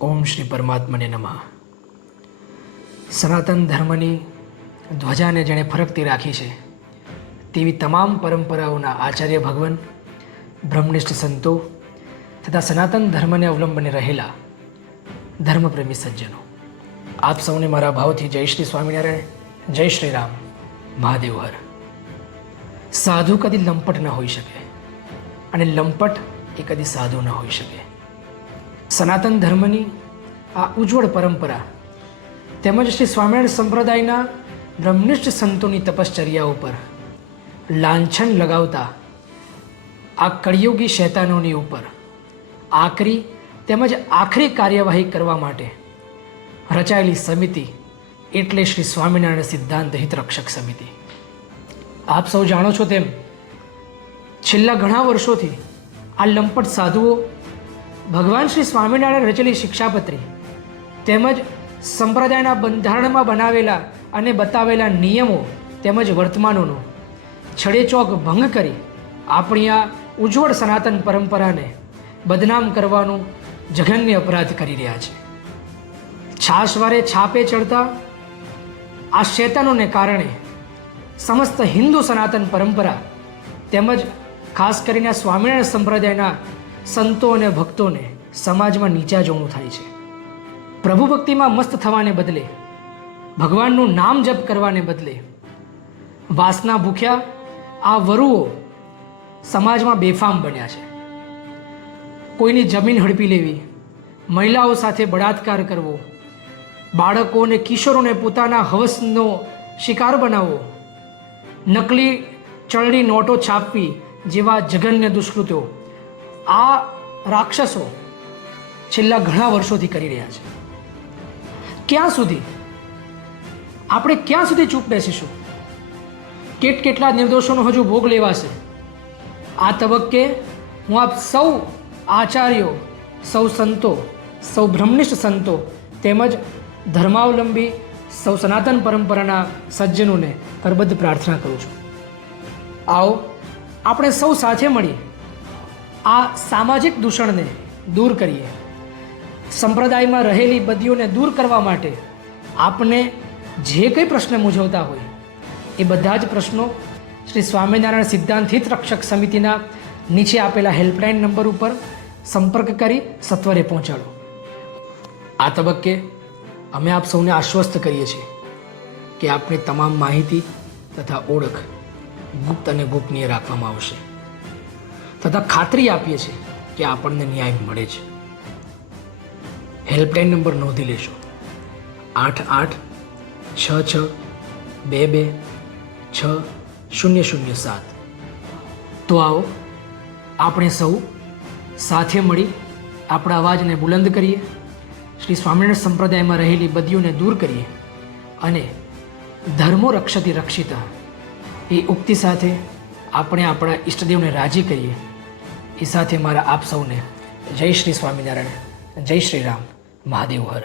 ઓમ શ્રી પરમાત્મને નમઃ. સનાતન ધર્મની ધ્વજાને જેણે ફરકતી રાખી છે તેવી તમામ પરંપરાઓના આચાર્ય ભગવાન, બ્રહ્મનિષ્ઠ સંતો તથા સનાતન ધર્મને અવલંબને રહેલા ધર્મપ્રેમી સજ્જનો, આપ સૌને મારા ભાવથી જય શ્રી સ્વામિનારાયણ, જય શ્રી રામ, મહાદેવ હર. સાધુ કદી લંપટ ન હોઈ શકે અને લંપટ એ કદી સાધુ ન હોઈ શકે. સનાતન ધર્મની આ ઉજ્જવળ પરંપરા તેમજ શ્રી સ્વામિનારાયણ સંપ્રદાયના બ્રહ્મનિષ્ઠ સંતોની તપશ્ચર્યા ઉપર લાંછન લગાવતા આ કળિયુગી શૈતાનોની ઉપર આકરી તેમજ આખરી કાર્યવાહી કરવા માટે રચાયેલી સમિતિ એટલે શ્રી સ્વામિનારાયણ સિદ્ધાંત હિતરક્ષક સમિતિ. આપ સૌ જાણો છો તેમ છેલ્લા ઘણા વર્ષોથી આ લંપટ સાધુઓ ભગવાન શ્રી સ્વામિનારાયણ રચેલી શિક્ષાપત્રી તેમજ સંપ્રદાયના બંધારણમાં બનાવેલા અને બતાવેલા નિયમો તેમજ વર્તમાનોનો છડેચોક ભંગ કરી આપણી આ ઉજ્જવળ સનાતન પરંપરાને બદનામ કરવાનું જઘન્ય અપરાધ કરી રહ્યા છે. છાશવારે છાપે ચડતા આ શૈતાનોને કારણે સમસ્ત હિન્દુ સનાતન પરંપરા તેમજ ખાસ કરીને સ્વામિનારાયણ સંપ્રદાયના સંતો અને ભક્તોને સમાજમાં નીચા જોવાનું થાય છે. પ્રભુ ભક્તિમાં મસ્ત થવાને બદલે, ભગવાનનું નામ જપ કરવાને બદલે વાસના ભૂખ્યા આ વરુઓ સમાજમાં બેફામ બન્યા છે. કોઈની જમીન હડપી લેવી, મહિલાઓ સાથે બળાત્કાર કરવો, બાળકો અને કિશોરોને પોતાના હવસનો શિકાર બનાવવો, નકલી ચલણી નોટો છાપવી જેવા જઘન્ય દુષ્કૃત્યો આ રાક્ષસો છેલ્લા ઘણા વર્ષોથી કરી રહ્યા છે. ક્યાં સુધી આપણે ક્યાં સુધી ચૂપ બેસીશું? કેટલા નિર્દોષોનો હજુ ભોગ લેવાશે? આ તબક્કે હું આપ સૌ આચાર્યો, સૌ સંતો, સૌ બ્રહ્મનિષ્ઠ સંતો તેમજ ધર્માવલંબી સૌ સનાતન પરંપરાના સજ્જનોને કરબદ્ધ પ્રાર્થના કરું છું. આવો આપણે સૌ સાથે મળી આ સામાજિક દૂષણને દૂર કરીએ. સંપ્રદાયમાં રહેલી બદીઓને દૂર કરવા માટે આપને જે કંઈ પ્રશ્ન મૂંઝવતા હોય એ બધા જ પ્રશ્નો શ્રી સ્વામિનારાયણ સિદ્ધાંત હિતરક્ષક સમિતિના નીચે આપેલા હેલ્પલાઇન નંબર ઉપર સંપર્ક કરી સત્વરે પહોંચાડો. આ તબક્કે અમે આપ સૌને આશ્વસ્ત કરીએ છીએ કે આપની તમામ માહિતી તથા ઓળખ ગુપ્ત અને ગોપનીય રાખવામાં આવશે તથા ખાતરી આપીએ છીએ કે આપણને ન્યાય મળે છે. હેલ્પલાઇન નંબર નોંધી લેશો: 8866226007. તો આવો આપણે સૌ સાથે મળી આપણા અવાજને બુલંદ કરીએ, શ્રી સ્વામિનારાયણ સંપ્રદાયમાં રહેલી બદીઓને દૂર કરીએ અને ધર્મો રક્ષતી રક્ષિત એ ઉક્તિ સાથે આપણે આપણા ઈષ્ટદેવને રાજી કરીએ. એ સાથે મારા આપ સૌને જય શ્રી સ્વામિનારાયણ, જય શ્રી રામ, મહાદેવ હર.